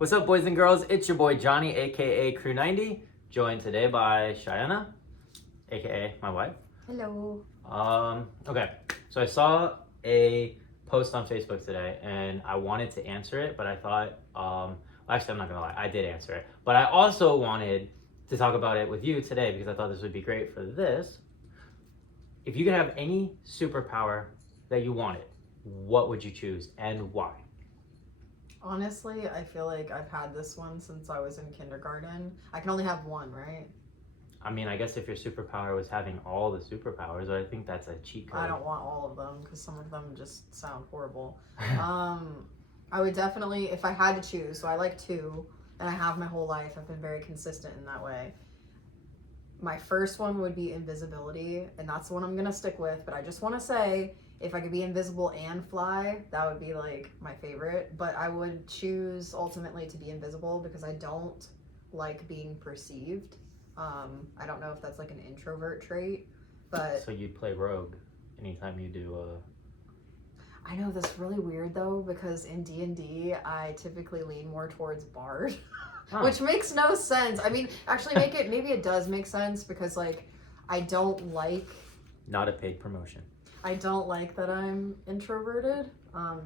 What's up, boys and girls? It's your boy Johnny, aka Crew 90, joined today by Cheyenne, aka my wife. Hello. Okay, so I saw a post on Facebook today, and I wanted to answer it, but I thought, actually, I'm not gonna lie, I did answer it, but I also wanted to talk about it with you today because I thought this would be great for this. If you could have any superpower that you wanted, what would you choose and why? Honestly, I feel like I've had this one since I was in kindergarten. I can only have one, right? I mean, I guess if your superpower was having all the superpowers, I think that's a cheat code. I don't want all of them because some of them just sound horrible. I would definitely, if I had to choose, so I like two, and I have my whole life. I've been very consistent in that way. My first one would be invisibility, and that's the one I'm gonna stick with, but I just want to say, if I could be invisible and fly, that would be like my favorite. But I would choose ultimately to be invisible because I don't like being perceived. I don't know if that's like an introvert trait, but So you'd play rogue anytime you do I know that's really weird though because in D&D I typically lean more towards bard, which makes no sense. I mean, actually, maybe it does make sense because like I don't like not a paid promotion. I don't like that I'm introverted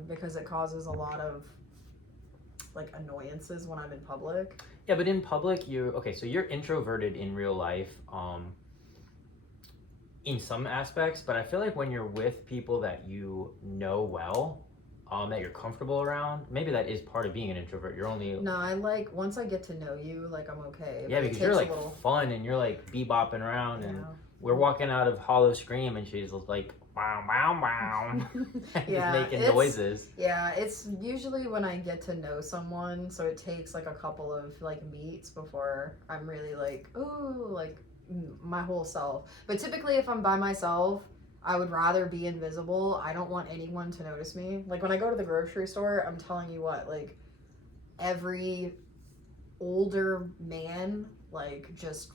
because it causes a lot of like annoyances when I'm in public. Yeah, but in public, so you're introverted in real life, in some aspects, but I feel like when you're with people that you know well, that you're comfortable around, maybe that is part of being an introvert. You're only... No, I like, once I get to know you, like I'm okay. Yeah, because you're like fun and you're like bebopping around and we're walking out of Hollow Scream and she's like, wow, wow, wow. Yeah, just making noises. Yeah, it's usually when I get to know someone, so it takes like a couple of like meets before I'm really like, ooh, like my whole self. But typically if I'm by myself, I would rather be invisible. I don't want anyone to notice me. Like when I go to the grocery store, I'm telling you what, like every older man, like just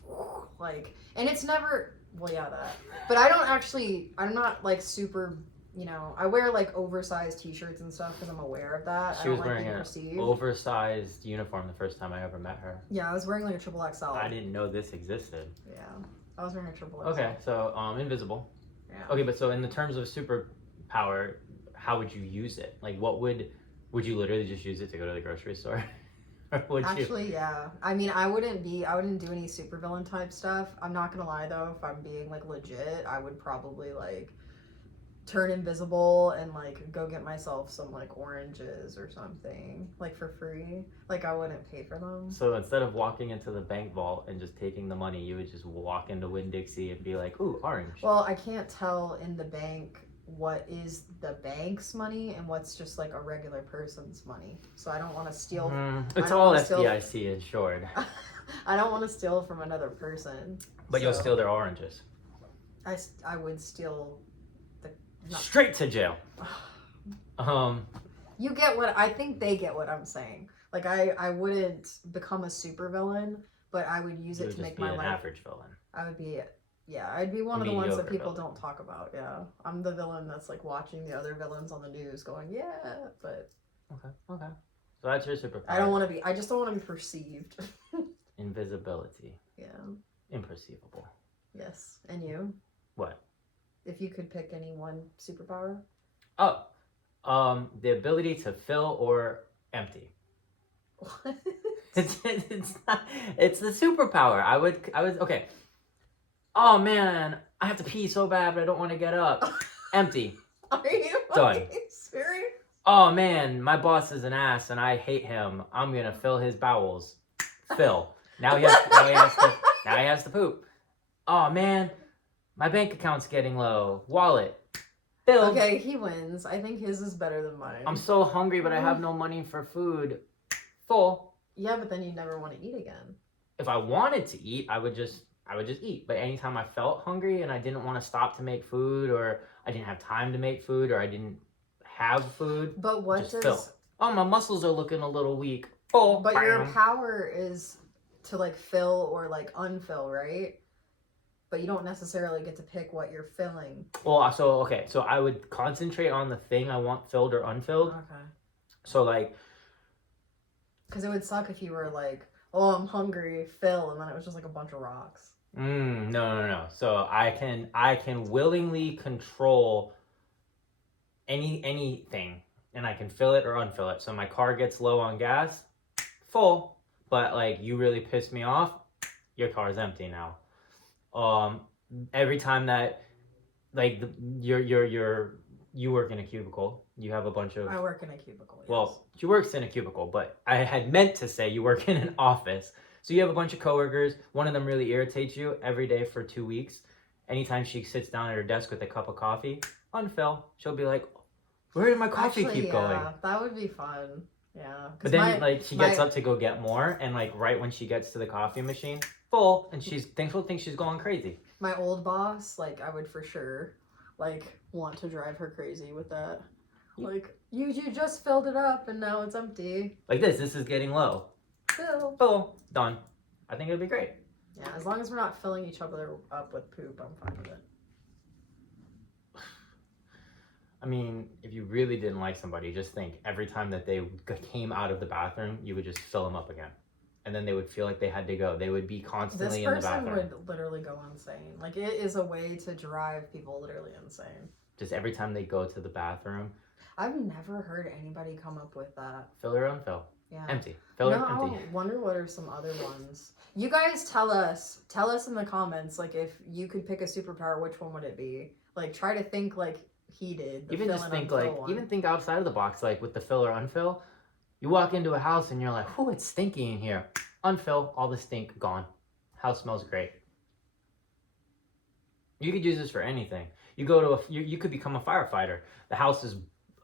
like, and it's never, well, yeah, that. But I'm not like super, I wear like oversized t-shirts and stuff because I'm aware of that. She was wearing an oversized uniform the first time I ever met her. Yeah, I was wearing like a triple XL. I didn't know this existed. Yeah, I was wearing a triple XL. Okay, so invisible. Yeah. Okay, but so in the terms of superpower, how would you use it? Like, would you literally just use it to go to the grocery store? Or would Actually, yeah. I mean, I wouldn't do any supervillain type stuff. I'm not gonna lie though, if I'm being like legit, I would probably like turn invisible and like go get myself some like oranges or something like for free. Like I wouldn't pay for them. So instead of walking into the bank vault and just taking the money, you would just walk into Winn-Dixie and be like, ooh, orange. Well, I can't tell in the bank what is the bank's money and what's just like a regular person's money. So I don't want to steal. It's all FDIC insured. I don't want to steal from another person. But you'll steal their oranges. I would steal straight to jail. You get what I think they get what I'm saying. Like I wouldn't become a supervillain, but I would use it to make my life. An average villain. I would be, yeah, I'd be one of the ones that people don't talk about. Yeah, I'm the villain that's like watching the other villains on the news, going, yeah, but. Okay. So that's your superpower. I just don't want to be perceived. Invisibility. Yeah. Imperceivable. Yes, and you? What? If you could pick any one superpower? Oh, the ability to fill or empty. What? It's not. It's the superpower. I would. Okay. Oh man, I have to pee so bad, but I don't want to get up. Empty. Are you done? Serious? Oh man, my boss is an ass and I hate him. I'm gonna fill his bowels. Fill. Now he has to poop. Oh man. My bank account's getting low. Wallet. Filled. Okay, he wins. I think his is better than mine. I'm so hungry, but I have no money for food. Full. Yeah, but then you'd never want to eat again. If I wanted to eat, I would just eat. But anytime I felt hungry and I didn't want to stop to make food, or I didn't have time to make food, or I didn't have food, but what just does fill. Oh, my muscles are looking a little weak. Full. But your power is to like fill or like unfill, right? But you don't necessarily get to pick what you're filling. Well, so I would concentrate on the thing I want filled or unfilled. Okay. So like Because it would suck if you were like, oh, I'm hungry, fill, and then it was just like a bunch of rocks. No. So I can willingly control anything, and I can fill it or unfill it. So my car gets low on gas, full, but like you really piss me off, your car is empty now. Every time that like you work in a cubicle, you have a bunch of. I work in a cubicle. Yes. Well, she works in a cubicle, but I had meant to say you work in an office. So you have a bunch of coworkers. One of them really irritates you every day for 2 weeks. Anytime she sits down at her desk with a cup of coffee, unfill, she'll be like, "Where did my coffee keep going?" That would be fun. Yeah. But then she gets up to go get more, and like right when she gets to the coffee machine, full, and she'll think she's going crazy. My old boss, like I would for sure, like want to drive her crazy with that. Like you just filled it up and now it's empty. Like this is getting low. Full, done. I think it'd be great. Yeah, as long as we're not filling each other up with poop, I'm fine with it. I mean, if you really didn't like somebody, just think every time that they came out of the bathroom, you would just fill them up again. And then they would feel like they had to go. They would be constantly in the bathroom. This person would literally go insane. Like, it is a way to drive people literally insane. Just every time they go to the bathroom. I've never heard anybody come up with that. Fill or unfill. Yeah. Empty. Fill or empty. I wonder what are some other ones. You guys tell us in the comments, like, if you could pick a superpower, which one would it be? Like, try to think like he did. Even just think even think outside of the box, like with the fill or unfill. You walk into a house and you're like, "Oh, it's stinky in here." Unfill, all the stink gone. House smells great. You could use this for anything. You go to you could become a firefighter. The house is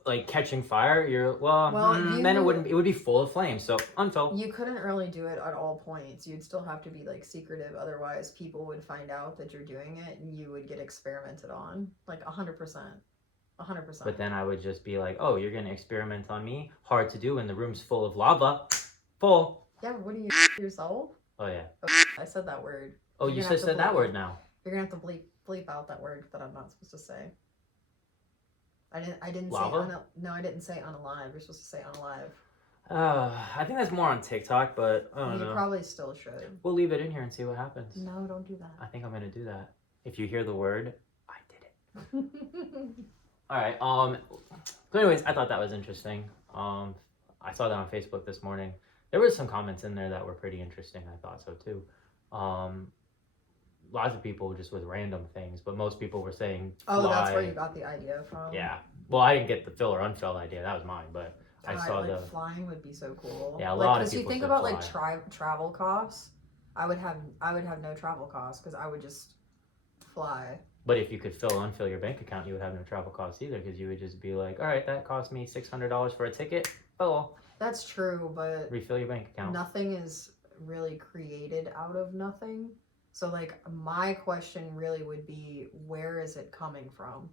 like catching fire. Then it would be full of flames. So unfill. You couldn't really do it at all points. You'd still have to be like secretive. Otherwise, people would find out that you're doing it, and you would get experimented on. Like 100%. 100%. But then I would just be like, "Oh, you're gonna experiment on me? Hard to do when the room's full of lava." Full. Yeah, what do you yourself? Oh yeah. Oh, I said that word. Oh, you just said that word now. You're gonna have to bleep out that word that I'm not supposed to say. I didn't lava? No, I didn't say unalive. You're supposed to say unalive. I think that's more on TikTok, but I don't know. You probably still should. We'll leave it in here and see what happens. No, don't do that. I think I'm gonna do that. If you hear the word, I did it. All right. So anyways, I thought that was interesting. I saw that on Facebook this morning. There were some comments in there that were pretty interesting. I thought so too. Lots of people just with random things, but most people were saying fly. Oh, that's where you got the idea from. Yeah. Well, I didn't get the fill or unfill idea. That was mine, but God, I saw like, the flying would be so cool. Yeah, a lot of people. Because you think about like travel costs, I would have no travel costs because I would just fly. But if you could fill or unfill your bank account, you would have no travel costs either because you would just be like, all right, that cost me $600 for a ticket. Oh, that's true, but refill your bank account. Nothing is really created out of nothing. So like my question really would be, where is it coming from?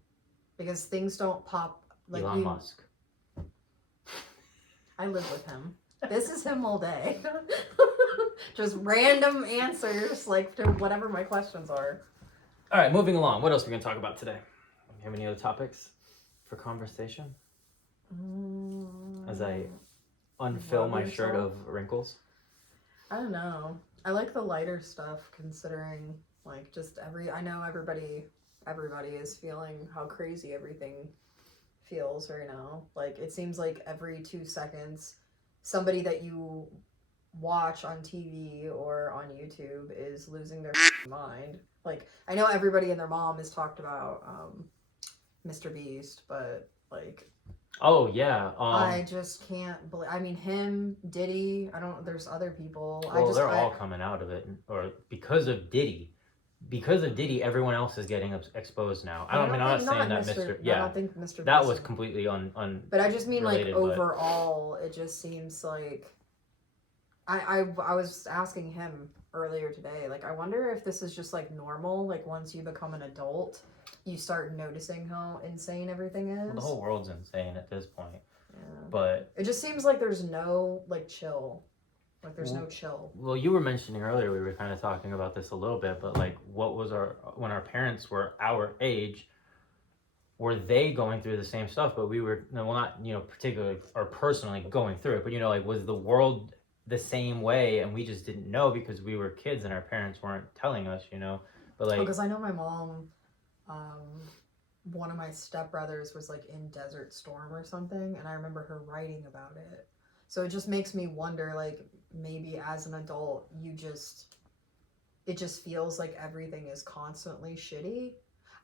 Because things don't pop like Elon Musk. I live with him. This is him all day. Just random answers like to whatever my questions are. All right, moving along. What else are we going to talk about today? Do you have any other topics for conversation? As I unfill my shirt of wrinkles. I don't know. I like the lighter stuff considering like just I know everybody is feeling how crazy everything feels right now. Like it seems like every 2 seconds somebody that you watch on TV or on YouTube is losing their mind. Like I know everybody and their mom has talked about Mr. Beast, but like oh yeah, I just can't believe. I mean, him, Diddy. There's other people. Well, they're all coming out of it, or because of Diddy. Because of Diddy, everyone else is getting exposed now. I'm not saying that Mr. Yeah, I don't think Mr. That was completely un. But I just mean like overall, it just seems like. I was asking him earlier today. Like, I wonder if this is just like normal. Like, once you become an adult, you start noticing how insane everything is. Well, the whole world's insane at this point. Yeah. But it just seems like there's no like chill. Like there's no chill. Well, you were mentioning earlier, we were kind of talking about this a little bit, but like what was when our parents were our age, were they going through the same stuff? But we were, well, not, particularly or personally going through it, but like was the world the same way, and we just didn't know because we were kids and our parents weren't telling us, you know. But like, because I know my mom, one of my stepbrothers was like in Desert Storm or something, and I remember her writing about it. So it just makes me wonder, like, maybe as an adult, it just feels like everything is constantly shitty.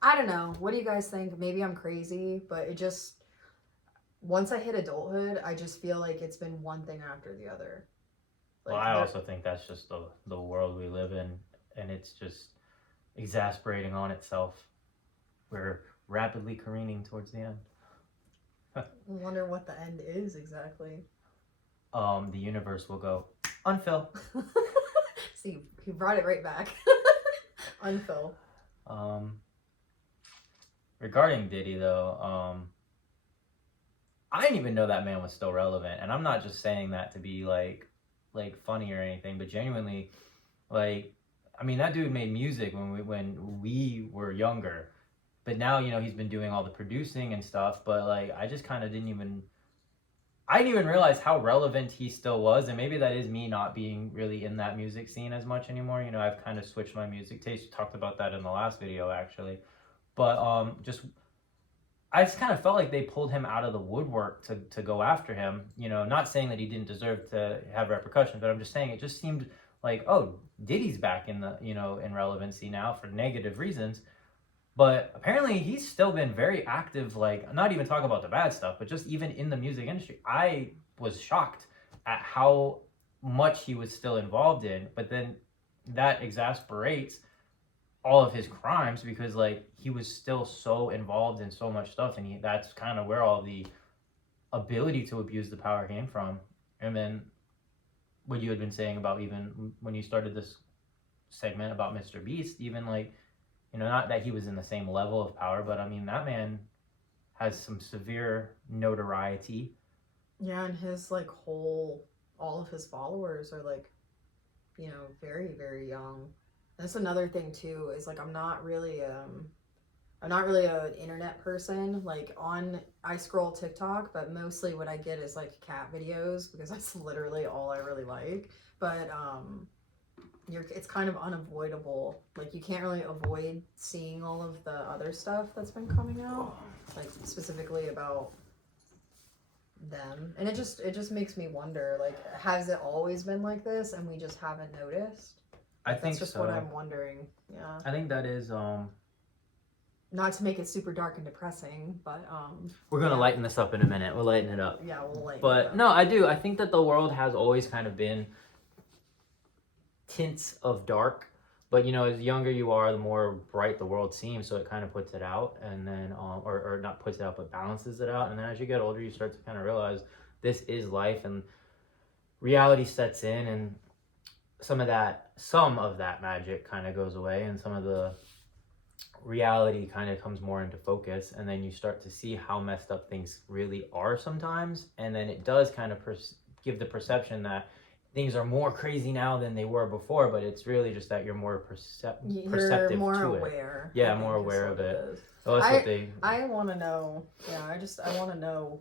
I don't know. What do you guys think? Maybe I'm crazy, but it just, once I hit adulthood, I just feel like it's been one thing after the other. Like, well, I also think that's just the world we live in, and it's just exasperating on itself. We're rapidly careening towards the end. I wonder what the end is exactly. The universe will go unfill. See, he brought it right back. Unfill. Regarding Diddy though, I didn't even know that man was still relevant, and I'm not just saying that to be like funny or anything, but genuinely, like, I mean, that dude made music when we were younger, but now, you know, he's been doing all the producing and stuff, but like, I just kind of didn't even realize how relevant he still was, and maybe that is me not being really in that music scene as much anymore. You know, I've kind of switched my music taste. We talked about that in the last video actually, but I just kind of felt like they pulled him out of the woodwork to go after him. You know, not saying that he didn't deserve to have repercussions, but I'm just saying it just seemed like, oh, Diddy's back in the, you know, in relevancy now for negative reasons. But apparently he's still been very active, like, not even talk about the bad stuff, but just even in the music industry. I was shocked at how much he was still involved in, but then that exasperates all of his crimes because, like, he was still so involved in so much stuff, and that's kind of where all the ability to abuse the power came from. And then what you had been saying about, even when you started this segment about Mr. Beast, even like, you know, not that he was in the same level of power, but I mean, that man has some severe notoriety. Yeah, and his like all of his followers are like, you know, very, very young. That's another thing too, is like I'm not really an internet person. Like I scroll TikTok, but mostly what I get is like cat videos because that's literally all I really like. But it's kind of unavoidable. Like you can't really avoid seeing all of the other stuff that's been coming out, like specifically about them. And it just makes me wonder, like, has it always been like this and we just haven't noticed? I think that's just so. what I'm wondering. Yeah. I think that is not to make it super dark and depressing, but we're gonna lighten this up in a minute. We'll lighten it up. Yeah, we'll lighten it But up. no, I think that the world has always kind of been tints of dark, but you know, as younger you are, the more bright the world seems, so it kind of puts it out, and then or not puts it out, but balances it out. And then as you get older, you start to kind of realize this is life, and reality sets in, and some of that magic kind of goes away, and some of the reality kind of comes more into focus, and then you start to see how messed up things really are sometimes, and then it does kind of give the perception that things are more crazy now than they were before, but it's really just that you're more perceptive more to aware. it. Yeah, more aware of it. Oh, that's what they... I want to know. Yeah, I want to know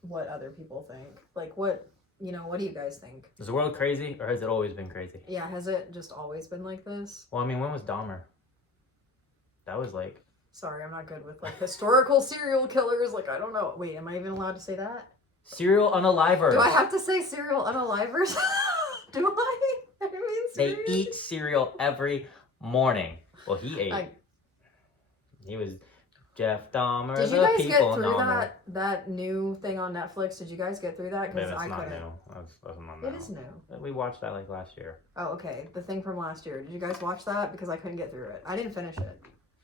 what other people think. Like, what do you guys think? Is the world crazy, or has it always been crazy? Yeah, has it just always been like this? Well, I mean, when was Dahmer? That was like... Sorry, I'm not good with like historical serial killers. Like, I don't know. Wait, am I even allowed to say that? Serial unalivers. Do I have to say serial unalivers? Do I? I mean, they eat cereal every morning. Well, he ate. He was Jeff Dahmer. Did you guys get through that new thing on Netflix? Did you guys get through that? Because I couldn't. New. That's not new. It is new. We watched that like last year. Oh, okay. The thing from last year. Did you guys watch that? Because I couldn't get through it. I didn't finish it.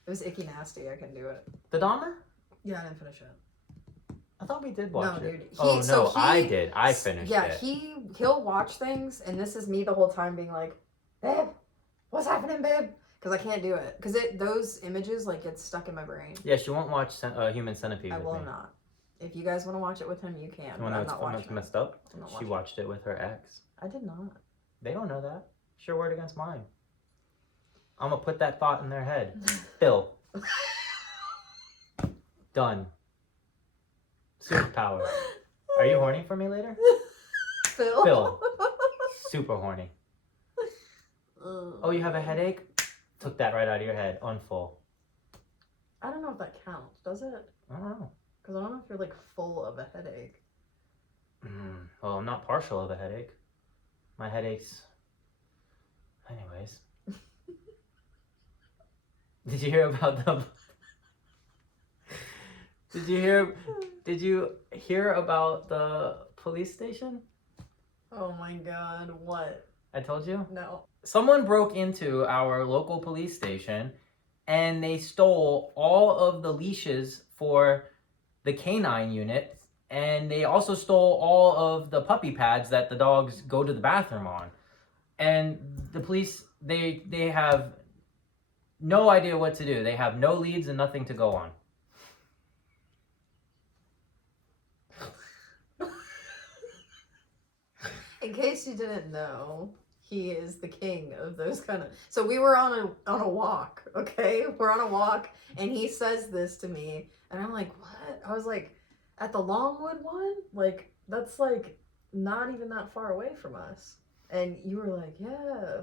It was icky nasty. I couldn't do it. The Dahmer? Yeah, I didn't finish it. I thought we did watch it. No, dude. I did. I finished it. Yeah, he'll watch things, and this is me the whole time being like, babe, what's happening, babe? Because I can't do it. Because those images, like, get stuck in my brain. Yeah, she won't watch Human Centipede with me. I will not. If you guys want to watch it with him, you can. You want to know what's messed up? She watched it with her ex. I did not. They don't know that. It's your word against mine. I'm going to put that thought in their head. Phil. Done. Superpowers. Are you horny for me later? Phil. Phil. Super horny. Oh, you have a headache? Took that right out of your head. Unfull. I don't know if that counts. Does it? I don't know. Because I don't know if you're like full of a headache. Well, I'm not partial of a headache. My headaches. Anyways. Did you hear about the... Did you hear about the police station? Oh my god, what? I told you? No. Someone broke into our local police station and they stole all of the leashes for the canine unit, and they also stole all of the puppy pads that the dogs go to the bathroom on. And the police, they have no idea what to do. They have no leads and nothing to go on. In case you didn't know, he is the king of those kind of... So we were on a walk, okay? We're on a walk, and he says this to me, and I'm like, what? I was like, at the Longwood one? Like, that's like not even that far away from us. And you were like, yeah.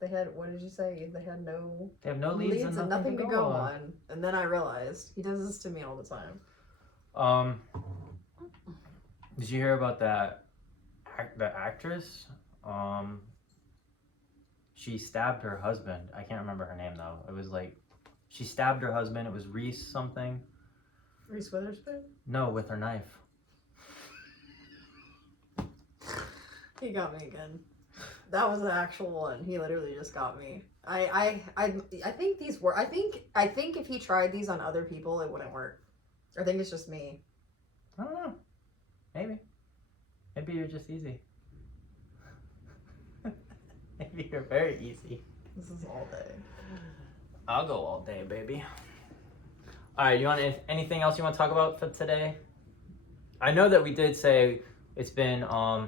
They had, what did you say? They had no... They have no leads and nothing to go on. And then I realized, he does this to me all the time. Did you hear about that? The actress, she stabbed her husband. I can't remember her name though. It was like, she stabbed her husband. It was Reese something. Reese Witherspoon? No, with her knife. He got me again. That was the actual one. He literally just got me. I think these were. I think if he tried these on other people, it wouldn't work. I think it's just me. I don't know. Maybe. Maybe you're just easy. Maybe you're very easy. This is all day. I'll go all day, baby. All right, you want anything else you want to talk about for today? I know that we did say it's been a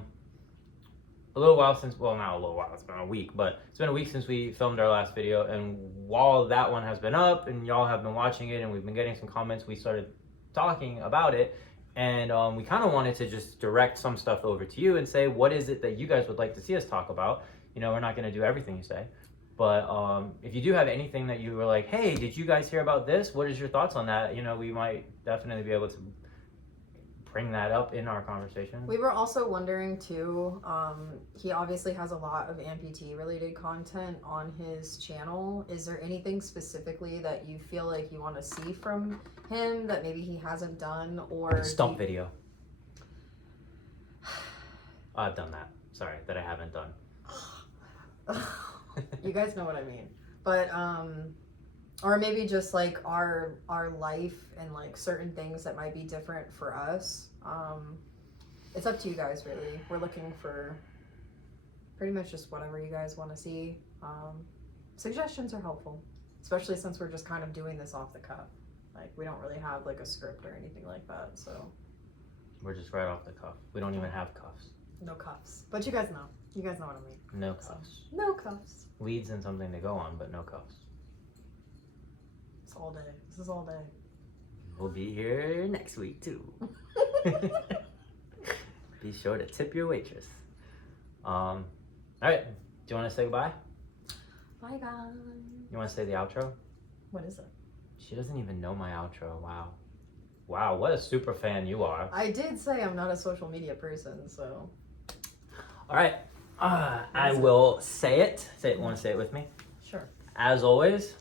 little while since, well, not a little while, it's been a week, but it's been a week since we filmed our last video, and while that one has been up and y'all have been watching it and we've been getting some comments, we started talking about it. And we kind of wanted to just direct some stuff over to you and say, what is it that you guys would like to see us talk about? You know, we're not going to do everything you say. But if you do have anything that you were like, hey, did you guys hear about this? What is your thoughts on that? You know, we might definitely be able to bring that up in our conversation. We were also wondering too, he obviously has a lot of amputee related content on his channel. Is there anything specifically that you feel like you want to see from him that maybe he hasn't done, or stump video? I've done that. Sorry, that I haven't done. You guys know what I mean. But or maybe just like our life and like certain things that might be different for us. It's up to you guys, really. We're looking for pretty much just whatever you guys want to see. Suggestions are helpful, especially since we're just kind of doing this off the cuff. Like, we don't really have like a script or anything like that, so we're just right off the cuff. We don't even have cuffs. no cuffs. But you guys know what I mean. No cuffs. No cuffs. Leads and something to go on, but no cuffs. It's all day. This is all day. We'll be here next week too. Be sure to tip your waitress. All right. Do you want to say goodbye? Bye guys. You want to say the outro? What is it? She doesn't even know my outro. Wow. Wow, what a super fan you are. I did say I'm not a social media person, so. All right. I will say it. Want to say it with me? Sure. As always,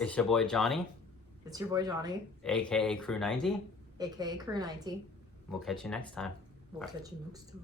it's your boy Johnny. It's your boy Johnny, AKA Crew 90. aka Crew 90. We'll catch you next time. We'll catch you next time.